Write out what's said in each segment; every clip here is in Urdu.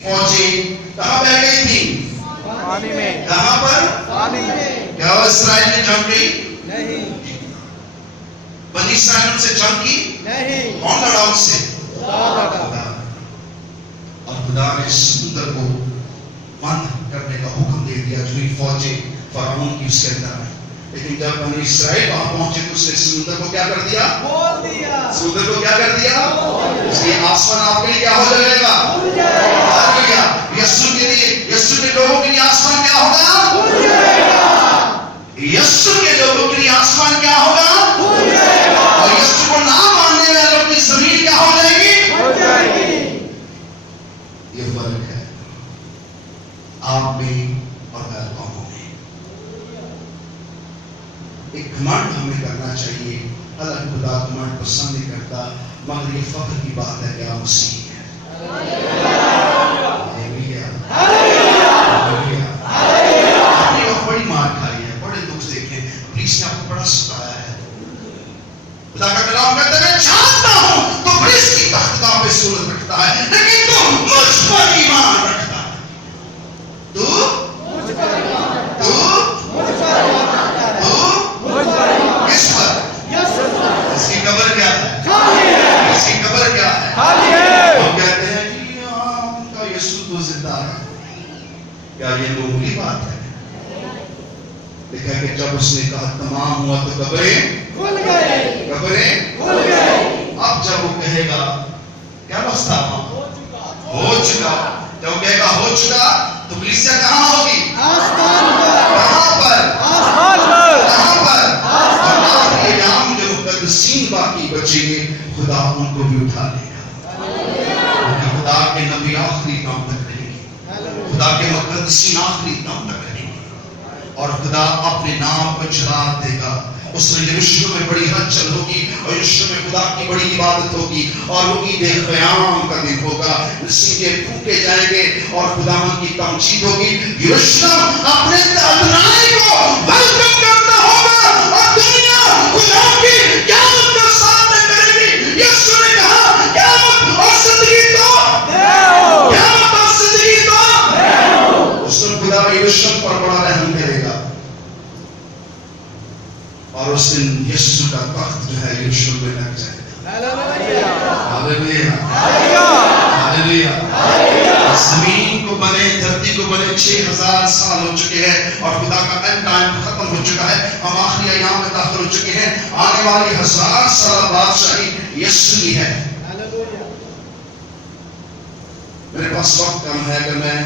فوجیں کہاں بہ گئی تھی؟ پانی میں. کہاں پر؟ پانی میں. کیا وہ اسرائیل میں جنگ گئی؟ نہیں. بنی اسرائیل سے جنگ کی؟ نہیں. کون لڑا ان سے؟ خدا. اور خدا نے سمندر کو بند کرنے کا حکم دے دیا جو فوجیں فرعون کی اس کے اندر آئی. لیکن جب بنی اسرائیل وہاں پہنچے تو اس نے سمندر کو کیا کر دیا؟ کھول دیا. سمندر کو کیا کر دیا؟ اس لیے آسمان آپ کے لیے کیا ہو جائے گا؟ ہاللویا. یسوع کے لیے، یسوع کے لوگوں کے لیے آسمان کیا ہوگا؟ یسوع کے لوگوں کے لیے آسمان کیا ہوگا؟ اور یسوع کو نہ ماننے والوں کی زمین کیا ہو جائے گی؟ یہ فرق ہے آپ میں اور غیر قوموں میں. ایک گھمنڈ ہمیں کرنا چاہیے. حالانکہ خدا گھمنڈ پسند نہیں کرتا، مگر یہ فخر کی بات ہے کہ آپ مسیح ہیں. آپ نے بہت بڑی مار کھائی ہے، بڑے دکھ دیکھے، پولیس نے آپ کو بڑا ستایا ہے. خدا کا کلام کہتا ہے میں جانتا ہوں تو پولیس کی تختہ پہ صورت رکھتا ہے، لیکن تو مجھ پر ایمان رکھتا ہے. اس کی قبر کیا ہے؟ اس کی قبر کیا ہے؟ ہم کہتے ہیں کہ ان کا یسوع تو زندہ ہے. کیا یہ معمولی بات ہے؟ دیکھا کہ جب اس نے کہا تمام ہوا تو قبریں کھل گئی. اب جب وہ کہے گا کیا بس تھا ہو چکا، جب وہ کہے گا ہو چکا تو کلیسیا کہاں ہوگی؟ کہاں پر؟ ایام جو مقدسین باقی بچیں گے خدا ان کو بھی اٹھا لے گا. خدا کے نبی آخری دم تک رہیں گے، خدا کے مقدسین آخری دم تک رہیں گے، اور خدا اپنے نام کو جلال دے گا. اس میں یروشلم میں بڑی ہلچل ہوگی اور یروشلم میں خدا کی بڑی عبادت ہوگی اور وہ عید قیام کا دن ہوگا. نسیجے پھونکے جائیں گے اور خداوند کی تمجید ہوگی. یروشلم اپنے ادنائی کو ویلکم کرتا ہوگا اور دنیا خدا کی قیامت کا سامنے کرے گی. یسوع نے کہا قیامت اور زندگی تو قیامت اور زندگی تو اس نے خدا یروشلم پر بڑا رحم کرے گا. اور اس دن یسوع کا تخت جو ہے یروشلم میں لگ جائے گا. Hallelujah hallelujah. زمین کو بنے، دھرتی کو بنے 6000 سال ہو چکے ہیں اور خدا کا اینڈ ٹائم ختم ہو چکا ہے. ہم آخری ایام میں داخل ہو چکے ہیں. آنے والی 1000 سال بادشاہی یسوع کی ہے. میرے پاس وقت کم ہے کہ میں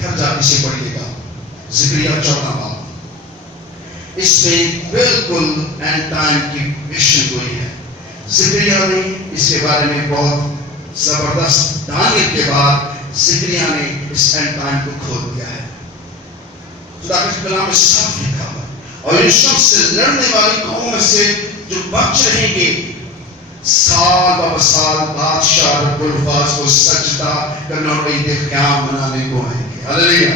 گھر جا کے سے پڑھیے گا زکریا 14 باب. اس میں بالکل اینڈ ٹائم کی پیشن گوئی ہے. زکریا نے اس کے بارے میں بہت زبردست دانیل کے بعد زکریا نے اس اینڈ ٹائم کو کھول دیا ہے. خدا کے کلام میں صاف لکھا ہوا ہے. اور یروشلم سے لڑنے والی قوموں میں سے جو بچ رہیں گے سال بہ سال بادشاہ رب الفاظ کو سجدہ کرنے اور عید قیام منانے کو آئیں گے. ہاللویا.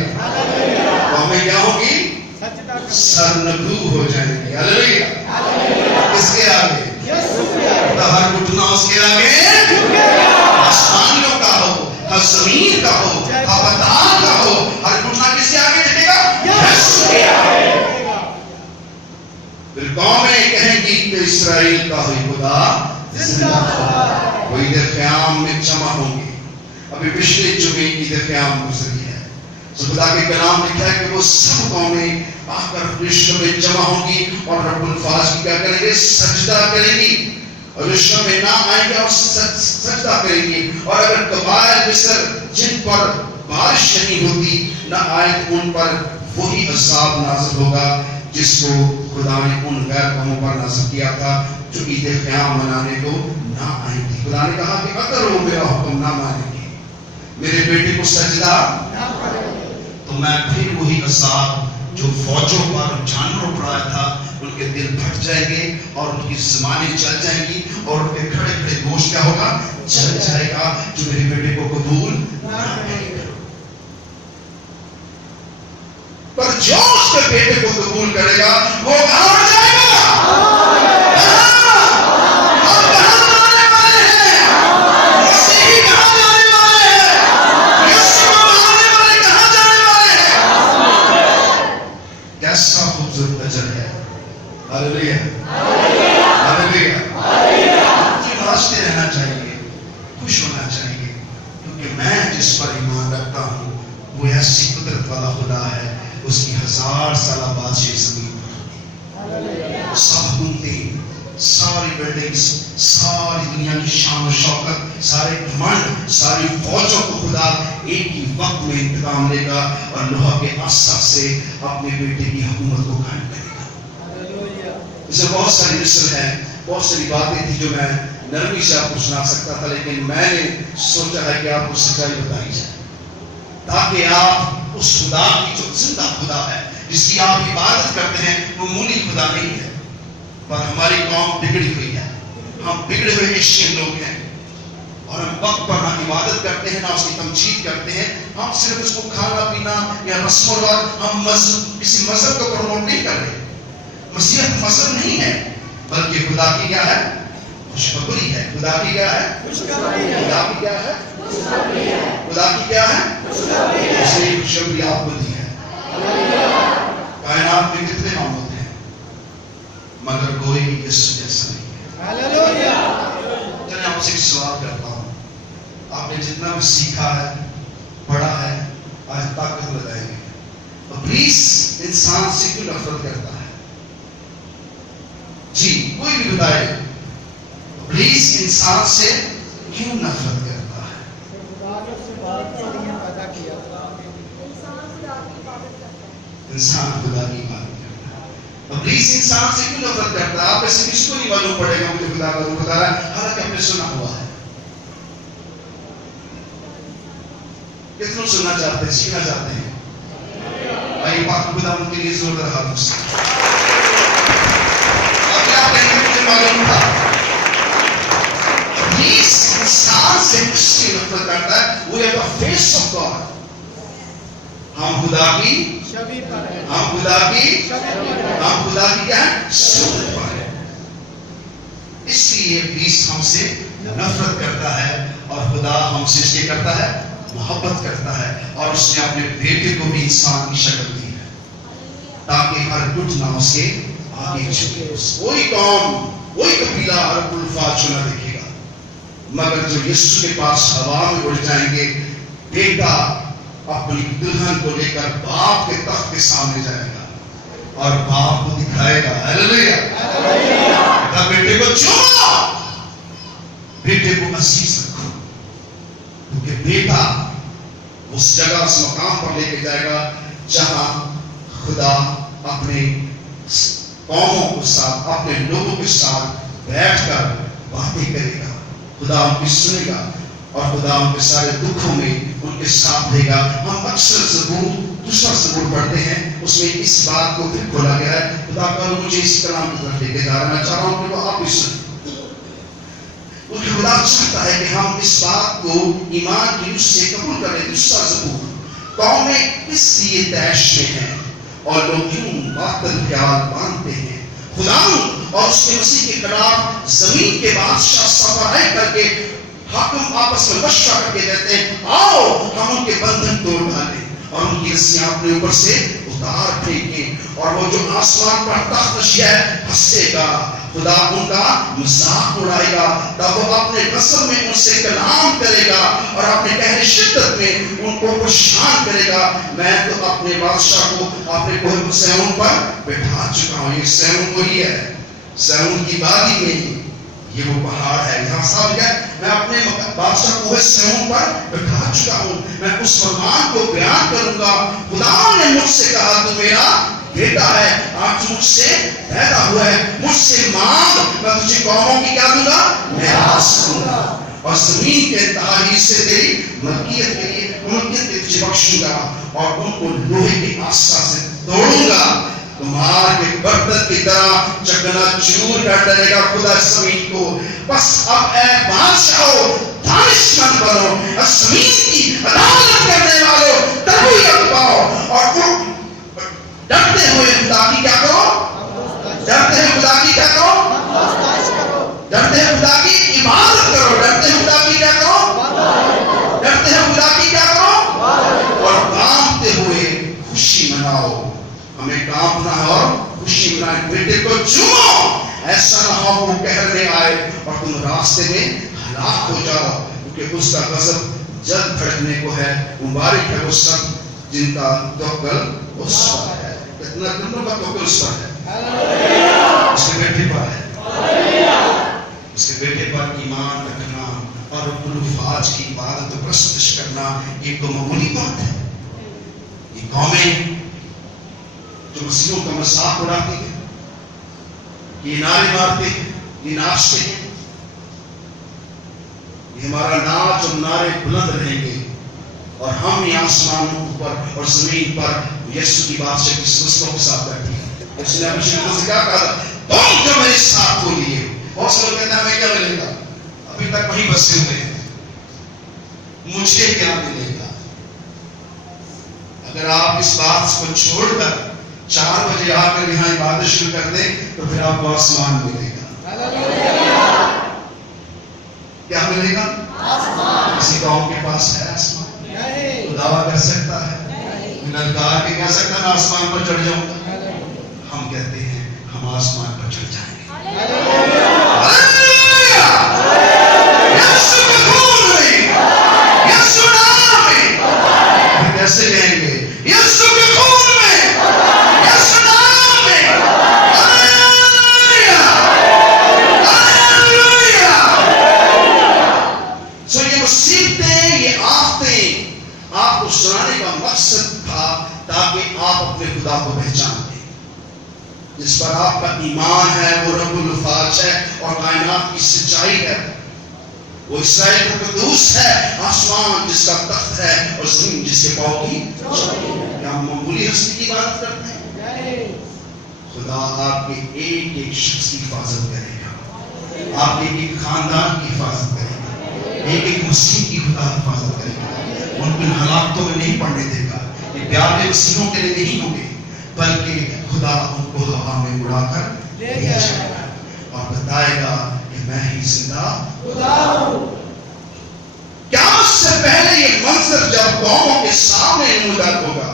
قومیں کیا ہوگی؟ سرنگو ہو جائیں گے. ہاللویا. کس کے آگے؟ ہر گھٹنا اس کے آگے، آسمانیوں کا ہو، ہر زمین کا ہو، آبادان کا ہو، ہر گھٹنا کس کے آگے جھکے گا؟ یسوع کے آگے. پھر قومیں کہیں گی کہ اسرائیل کا ہوئی خدا زندہ ہے. وہ عید قیام میں جمع ہوں گے. ابھی پچھلے جمعے عید قیام گزری ہے. تو خدا کے کلام لکھا ہے کہ وہ سب قومیں آ کر یروشلم میں جمع ہوں گی اور رب الفاظ کی کیا کریں گے؟ سجدہ کریں گی. اور یروشلم میں نہ آئیں گے اور سجدہ کریں گی. اور اگر قبائل مصر جن پر بارش نہیں ہوتی نہ آئے تو ان پر وہی عذاب نازل ہوگا جس کو خدا نے ان غیر قوموں پر نازل کیا تھا جو عید قیام منانے کو نہ آئیں گی. خدا نے کہا کہ اگر وہ میرا حکم نہ مانیں گے، میرے بیٹے کو سجدہ نہ کریں گے، تو میں پھر وہی عذاب جو فوجوں پر جانوروں پر آیا تھا ان کے دل پھٹ جائیں گے اور ان کی زبانیں چل جائیں گی اور ان کے کھڑے کھڑے گوشت کیا ہوگا؟ چل جائے گا. جو میرے بیٹے کو قبول نہ کرے گا. پر جو اس کے بیٹے کو قبول کرے گا وہ کہاں جائے گا؟ کہاں جانے والے ہیں؟ مسیح کہاں جانے والے ہیں؟ یسوع وہ ایسی قدرت والا خدا ہے، اس کی 1000 سالہ بادشاہی زمین پر، سب حکومتیں، ساری بلڈنگز، ساری دنیا کی شان و شوکت، سارے گھمنڈ، ساری فوجوں کو خدا ایک ہی وقت میں انتقام لے گا اور لوہا کے عصا سے اپنے بیٹے کی حکومت کو قائم کرے گا۔ اس میں بہت ساری مثل ہے، بہت ساری باتیں تھی جو میں نرمی سے آپ کو سنا سکتا تھا، لیکن میں نے سوچا ہے کہ آپ کو سچائی بتائی جائے تاکہ آپ اس خدا کی جو زندہ خدا ہے، جس کی آپ عبادت کرتے ہیں، وہ مولی خدا نہیں ہے، پر ہماری قوم بگڑی ہوئی ہے، ہم بگڑے ہوئے ایشین لوگ ہیں، اور ہم وقت پر نہ عبادت کرتے ہیں، نہ اس کی تمجید کرتے ہیں، ہم صرف اس کو کھانا پینا یا رسم و رواج، ہم کسی مذہب کو پروموٹ نہیں کر رہے۔ مسیحیت مذہب نہیں ہے، بلکہ خدا کی کیا ہے؟ خوشخبری ہے۔ خدا کی کیا ہے؟ خدا کی کیا ہے؟ خدا کی کیا ہے؟ اس نے خوشخبری آپ کو دی ہے۔ کائنات میں کتنے نام ہوتے ہیں مگر کوئی یسوع جیسا نہیں ہے۔ چلیں آپ سے ایک سوال کرتا ہوں، آپ نے جتنا بھی سیکھا ہے، پڑھا ہے، آج طاقت لگائیں گے، ابلیس انسان سے کیوں نفرت کرتا ہے؟ جی کوئی بھی بتائے، ابلیس انسان سے کیوں نفرت کرتا ہے؟ انسان خدا کی عبادت کرتا ہے۔ ابلیس انسان سے کیوں نفرت کرتا ہے؟ آپ ایسے کس کو نہیں معلوم پڑے گا مجھے خدا کا روح بتا رہا ہے، حالانکہ ہم نے سنا ہوا ہے۔ کتنے سننا چاہتے ہیں، سیکھنا چاہتے ہیں؟ آئیے پاک خدا ان کے لیے زوردار ہاتھوں سے معلوم تھا ابلیس انسان سے کس سے نفرت کرتا ہے؟ وہ ہے the face of God۔ ہم خدا کی کیا ہے؟ صورت پر ہے، اس لیے ابلیس ہم سے نفرت کرتا ہے، اور خدا ہم سے اس لیے کرتا ہے، محبت کرتا ہے، اور اس نے اپنے بیٹے کو بھی انسان کی شکل دی ہے تاکہ ہر گھٹنا اس کے آگے جھکے۔ کوئی قوم، کوئی قبیلہ عرب الفاظ چنا دیکھے گا، مگر جو یسوع کے پاس ہوا میں اڑ جائیں گے، بیٹا اپنی دلہن کو لے کر باپ کے تخت کے سامنے جائے گا اور باپ کو دکھائے گا، ہلیلویا، بیٹے کو چومو، بیٹے کو عزیز رکھو، کیونکہ بیٹا اس جگہ، اس مقام پر لے کے جائے گا جہاں خدا اپنے قوموں کے ساتھ، اپنے لوگوں کے ساتھ بیٹھ کر باتیں کرے گا، خدا ان کی سنے گا اور خدا ان کے سارے دکھوں میں ان کے ساتھ رہے گا۔ ہم اکثر زبور، دوسرا زبور پڑھتے ہیں، اس میں اس بات کو پھر کھولا گیا ہے، خدا کا مجھے اس کلام کی طرف لے کے جا رہا ہے، میں چاہ رہا ہوں کہ وہ آپ بھی سنیں، کیونکہ خدا چاہتا ہے کہ ہم اس بات کو ایمان کی روح سے قبول کریں۔ دوسرا زبور، قومیں کس لیے طیش میں ہیں اور لوگ کیوں باطل خیال باندھتے ہیں؟ خدا اور اس کے مسیح کے خلاف زمین کے بادشاہ سفرائے کر کے حاکم آپس میں مشورہ کر کے کہتے ہیں، آؤ ہم ان کے بندھن توڑ ڈالیں اور ان کی رسیاں اپنے اوپر سے اتار پھینکیں، اور وہ جو آسمان پر تخت نشین ہے ہنسے گا، خدا ان کا مذاق اڑائے گا، تب وہ اپنے رسم میں ان سے کلام کرے گا اور اپنے کہنے شدت میں ان کو پریشان کرے گا۔ میں تو اپنے بادشاہ کو اپنے کوہ سیون پر بٹھا چکا ہوں۔ یہ سیون وہی ہے، سیون کی وادی میں یہ وہ پہاڑ ہے، یہاں صاحب ہے، میں اپنے بادشاہ کوہ سیون پر بٹھا چکا ہوں، میں اس فرمان کو بیان کروں گا۔ خدا نے مجھ سے کہا تو میرا بیٹا ہے، آج مجھ سے پیدا ہوا ہے، مجھ سے مانگ، میں تجھے قوموں کی کیا دوں گا؟ میراث دوں گا، اور زمین کے انتہائی سے تیری ملکیت کے لیے ملکیت کے تجھے بخشوں گا، اور ان کو لوہے کے عصا سے توڑوں گا، تمہار کے برتن کی طرح چکنا چور کر ڈالے گا خدا زمین کو۔ بس اب اے بادشاہو دانشمند بنو، زمین کی عدالت کرنے والوں تربیت پاؤ، اور ڈرتے ہوئے خدا کی کیا کرو؟ ڈرتے ہیں خدا کی کیا کرو؟ ڈرتے ہیں خدا کی عبادت کرو، ڈرتے ہیں خدا کی کیا کرو؟ ڈرتے ہیں خدا کی کیا کرو؟ اور کانپتے ہوئے خوشی مناؤ۔ ہمیں کانپنا ہے اور خوشی منائیں۔ بیٹے کو چومو، ایسا نہ ہو وہ قہر میں آئے اور تم راستے میں ہلاک ہو جاؤ، کیونکہ اس کا غضب جلد بھڑکنے کو ہے۔ مبارک ہے وہ سب جن کا توکل اس پر ہے. کتنا کتنوں کا توکل اس پر ہے؟ اس کے بیٹے پر ہے. اس کے بیٹے پر ایمان رکھنا اور رب الفاظ کی عبادت و پرستش کرنا یہ تو معمولی بات ہے. یہ قومیں جو مسیحوں کا مذاق اڑاتی ہیں، یہ نعرے مارتے ہیں، یہ ناچتے ہیں، یہ ہمارا ناچ اور نعرے بلند رہیں گے اور ہم یہ آسمانوں پر اور زمین پر یسوع کی بادشاہی کی سلسلوں کے ساتھ بیٹھے ہیں. اس نے اپنے شکل سے کیا کہا؟ تم جو میرے ساتھ ہو لیے. بہت سے لوگ کہتے ہیں ہمیں کیا ملے گا؟ ابھی تک وہیں بسے ہوئے ہیں. مجھے کیا ملے گا؟ اگر آپ اس بات کو چھوڑ کر 4 بجے آ کر یہاں عبادت شروع کر دیں تو پھر آپ کو آسمان ملے گا. کیا ملے گا؟ کسی قوم کے پاس ہے آسمان؟ تو دعویٰ کر سکتا ہے؟ للکار کے کہہ سکتا ہے میں آسمان پر چڑھ جاؤں گا؟ ہم کہتے ہیں ہم آسمان پر چڑھ جائیں گے. یسوع کے خون میں، یسوع نام میں. پھر کیسے کہیں گے؟ یسوع کے خون میں، یسوع نام میں. ہلیلویا، ہلیلویا. سو یہ مصیبتیں، یہ آفتیں آپ کو سنانے کا مقصد تھا تاکہ آپ اپنے خدا کو پہچان لیں. جس پر آپ کا ایمان ہے وہ رب الفاظ ہے اور کائنات کی سچائی ہے. وہ اسرائیل کا قدوس ہے، آسمان جس کا تخت ہے اور زمین جس کے پاؤں کی چوٹی. کیا ہم معمولی ہستی کی بات کرتے ہیں؟ خدا آپ کے ایک ایک شخص کی حفاظت کرے گا. آپ کے ایک خاندان کی حفاظت کرے گا. ایک ایک مسیح کی خدا حفاظت کرے گا. ان کو ہلاکتوں میں نہیں پڑنے دے گا. یہ پیارے مسیحوں کے لیے نہیں ہوں گے بلکہ خدا ان کو ہوا میں اڑا کر لے جائے گا اور بتائے گا کہ میں ہی زندہ خدا ہوں. قیامت سے پہلے یہ منظر جب قوموں کے سامنے نمودار ہوگا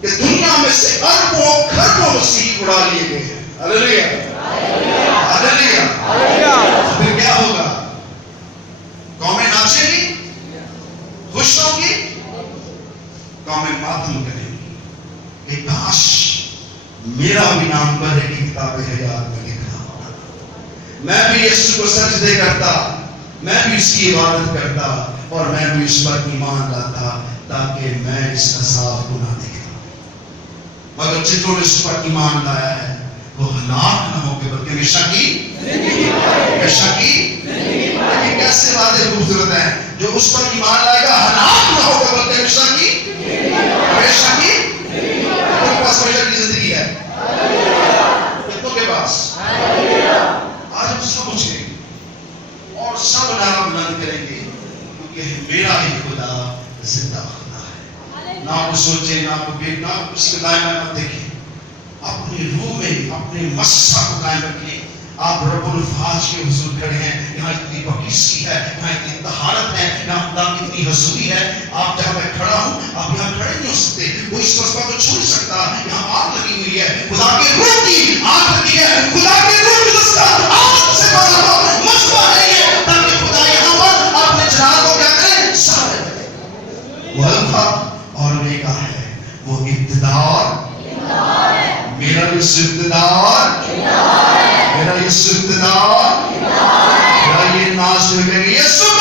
کہ دنیا میں سے اربوں کھربوں مسیح اڑا لیے گئے. ہلیلویا، ہلیلویا. پھر کیا ہوگا؟ قومیں ناچیں گی، خوش ہوگی، قومیں ماتم کریں گی کہ کاش میرا بھی نام پر ہے کہ کتاب حیات میں لکھا ہوتا، میں بھی یسوع کو سجدے کرتا، میں بھی اس کی عبادت کرتا اور میں بھی اس پر ایمان لاتا تاکہ میں اس عذاب کو نہ دیکھتا. مگر جنہوں نے اس پر ایمان لایا ہے وہ ہلاک نہ ہو کے بلکہ ہمیشہ کی زندگی پائے. ہمیشہ کی زندگی پائے. یہ کیسے وعدے خوبصورت ہیں؟ جو اس پر ایمان لائے گا ہلاک نہ ہوگا بلکہ ہمیشہ کی زندگی پائے. ہمیشہ کی زندگی پائے. کتنوں کے پاس ہمیشہ کی زندگی ہے؟ کتنوں کے پاس؟ آج ہم سب پوچھیں گے اور سب نعرہ بلند کریں گے کیونکہ میرا ہی خدا زندہ خدا ہے. نہ آپ کو سوچیں، نہ آپ کو نہ اس کے دائیں بائیں مت دیکھیں. اپنی روح میں اپنے مسا کو قائم رکھیں. آپ رب الفاظ کے حضور کھڑے ہیں. یہاں اتنی بکیسی ہے، یہاں اتنی طہارت ہے، یہاں خدا کی اتنی حضوری ہے. آپ جہاں میں کھڑا ہوں آپ یہاں کھڑے نہیں ہو سکتے. کوئی اس مسئلہ کو چھو نہیں سکتا. یہاں آگ لگی ہوئی ہے، خدا کی روح کی آگ لگی ہے. خدا کی روح کی مسئلہ آگ سے بڑا ہو مسئلہ نہیں ہے تاکہ خدا یہاں پر اپنے جلال کو کیا کرے؟ سارے کرے. وہ الفا اور اومیگا ہے، وہ ابتدار میرا یسوع ابتدار، میرا یسوع ابتدار، میرا یہ ناز میں کہیں گے یسوع